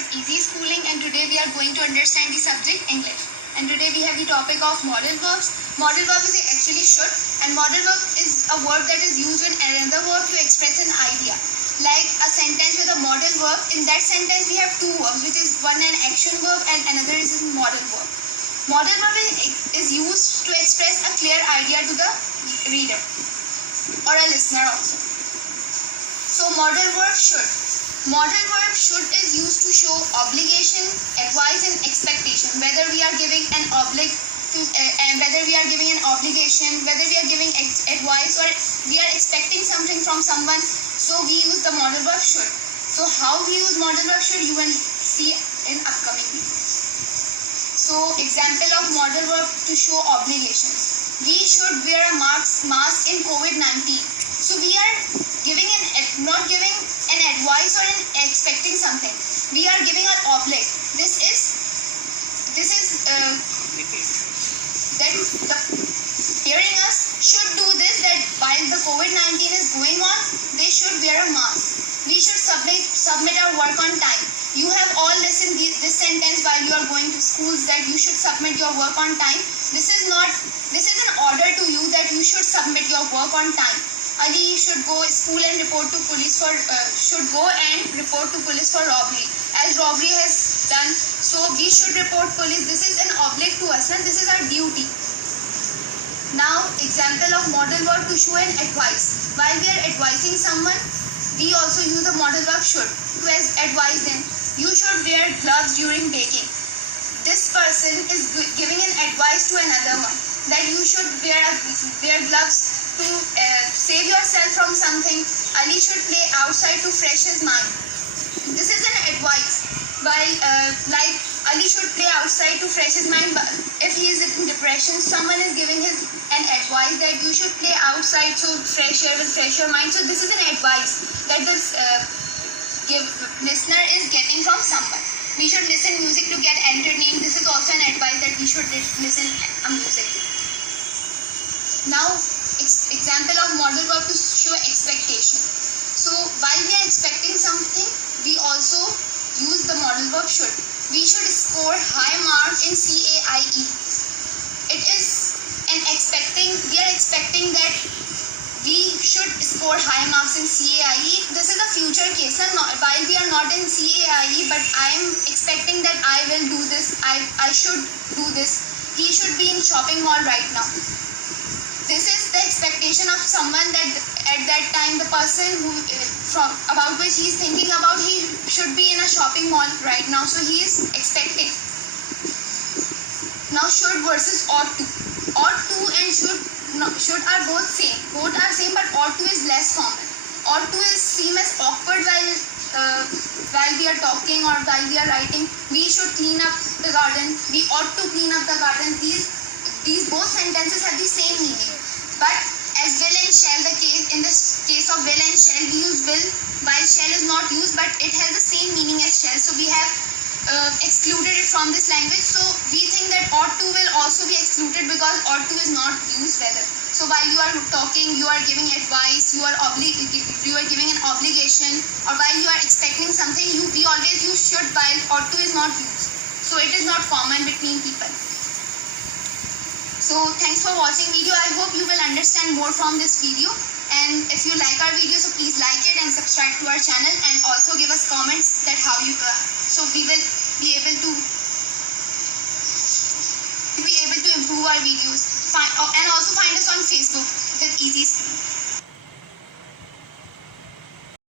towards easy schooling, and today we are going to understand the subject English. And today we have the topic of modal verbs. Modal verb is actually should, and modal verb is a verb that is used when another verb to express an idea. Like a sentence with a modal verb, in that sentence we have two verbs, which is one an action verb and another is a modal verb. Modal verb is used to express a clear idea to the reader or a listener also. So modal verb should. Modal verb should is used to show obligation, advice and expectation. Whether we are giving an whether we are giving an obligation, whether we are giving advice or we are expecting something from someone, so we use the modal verb should. So how we use modal verb should, you will see in upcoming videos. So example of modal verb to show obligations. We should wear a mask in COVID-19. So we are not giving an advice or expecting something. We are giving an oblig. This is that the hearing us should do this, that while the COVID-19 is going on, they should wear a mask. We should submit our work on time. You have all listened this sentence while you are going to schools, that you should submit your work on time. This is an order to you that you should submit your work on time. Ali should go school and report to police for robbery, as robbery has done. So we should report police. This is an oblig to us, and this is our duty. Now example of modal verb to show an advice. While we are advising someone, we also use the modal verb should to advise them. You should wear gloves during baking. This person is giving an advice to another one that you should wear gloves to save yourself from something. Ali should play outside to fresh his mind. This is an advice. While like Ali should play outside to fresh his mind, but if he is in depression, someone is giving him an advice that you should play outside so fresh air will fresh your mind. So this is an advice that the listener is getting from someone. We should listen music to get entertained. This is also an advice that we should listen music. Now example of modal verb to show expectation. So while we are expecting something, we also use the modal verb should. We should score high marks in CAIE. It is we are expecting that we should score high marks in CAIE. This is a future case. While we are not in CAIE, but I am expecting that I will do this. I should do this. He should be in shopping mall right now. This is the expectation of someone that at that time the person about which he is thinking about, he should be in a shopping mall right now. So he is expecting. Now should versus ought to. Ought to and should are both same. Both are same, but ought to is less common. Ought to is seem as awkward while we are talking or while we are writing. We should clean up the garden. We ought to clean up the garden. These both sentences have the same meaning. But as will and shall, in this case of will and shall, we use will while shall is not used, but it has the same meaning as shall. So we have excluded it from this language. So we think that ought to will also be excluded because ought to is not used whether. So while you are talking, you are giving advice, you are giving an obligation, or while you are expecting something, we always use should while ought to is not used. So it is not common between people. So thanks for watching video. I hope you will understand more from this video. And if you like our video, so please like it and subscribe to our channel, and also give us comments that how you so we will be able to improve our videos. And also find us on Facebook with Easy School.